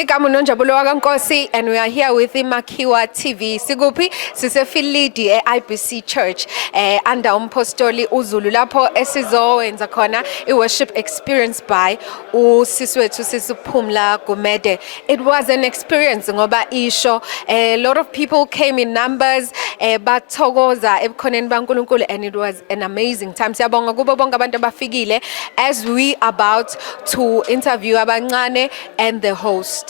Igama uNonjabulo wakaNkosi, and we are here with iMakhiwa TV. Sikuphi sisefilidi IBC Church under umpostoli uZulu lapho esizowenza khona worship experience by usisi wethu Sisiphumla Gumede. It was an experience ngoba isho a lot of people came in numbers bathokoza ebukhoneni baNkulunkulu, and it was an amazing time. Siyabonga kubo bonke abantu abafikile as we about to interview abancane and the host.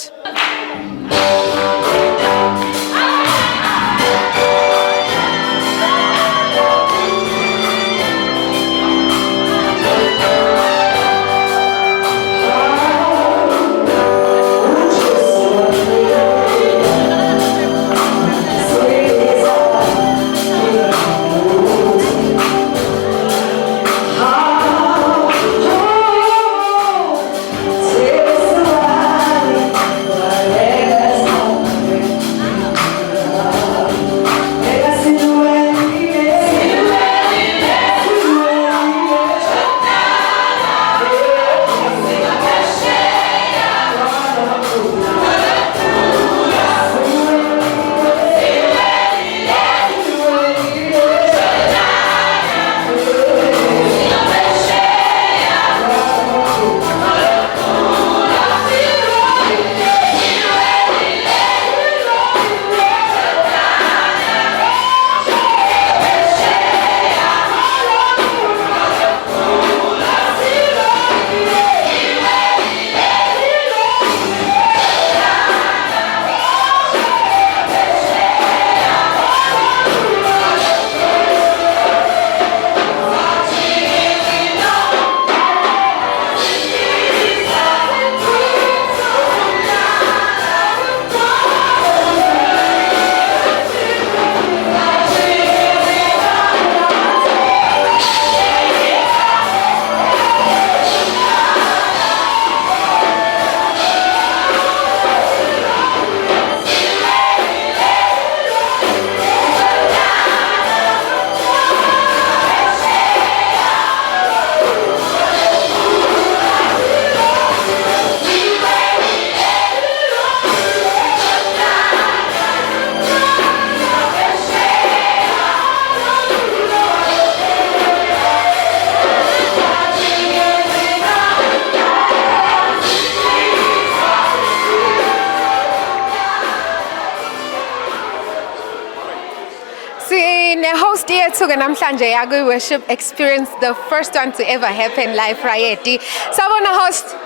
Host yethu ke namhlanje yaku worship experience, the first one to ever happen live Friday. Sabona host.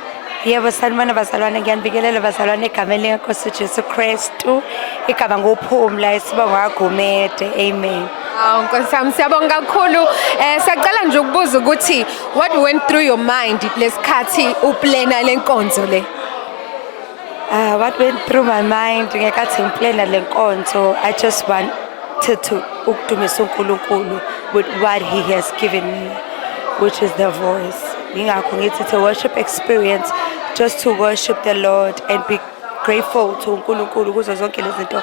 Yebo sanibona bazalwane, ngiyanibikelela bazalwane egameni leNkosi uJesu Kristu, igama ngophumla isibongo kaGumede. Amen. Nkosi yami siyabonga kakhulu. Siyacela nje ukubuza ukuthi what went through your mind lesikhathi uplana lenkonzo le? What went through my mind ngekathi ngiplana lenkonzo, I just wanted to ukudumisa uNkulunkulu with what he has given me, which is the voice. Ngakho ngithi it's a worship experience just to worship the Lord and be grateful to uNkulunkulu kuzo zonke lezinto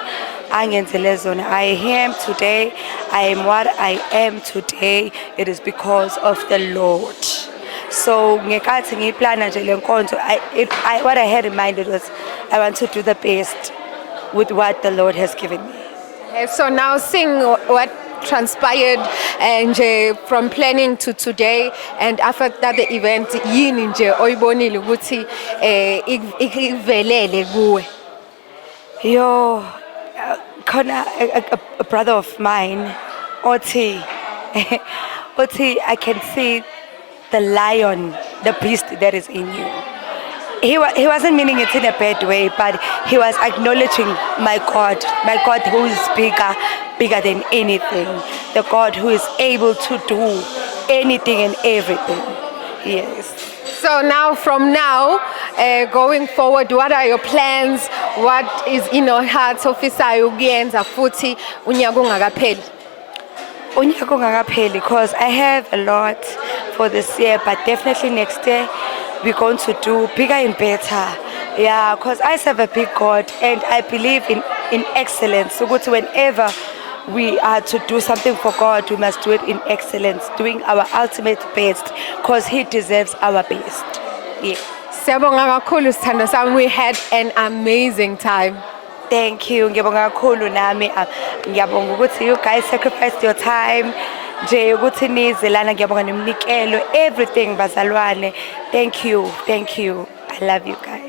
angenzele zona. I am today, I am what I am today, it is because of the Lord. So ngekathi ngiplana nje lenkonzo, what I had in mind was I want to do the best with what the Lord has given me. So now seeing what transpired and from planning to today and after the event, yini nje oyibonile ukuthi ivelele kuwe? Yo, khona a brother of mine, Oti, I can see the lion, the beast that is in you. He wasn't meaning it in a bad way, but he was acknowledging my God who is bigger than anything, the God who is able to do anything and everything. Yes. So now, from now, going forward, what are your plans? What is in your heart? Ofisayo ukuyenza futhi unyaka ungakapheli. Unyaka ungakapheli because I have a lot for this year, but definitely next year we're going to do bigger and better. Yeah, because I serve a big God and I believe in excellence. So whenever we are to do something for God, we must do it in excellence, doing our ultimate best, because He deserves our best. Yeah. Siyabonga kakhulu sithando sami. We had an amazing time. Thank you. Ngiyabonga kakhulu nami. Ngiyabonga ukuthi you guys sacrificed your time. Nje ukuthi nize lana ngiyabonga nemnikelo everything bazalwane. Thank you. I love you guys.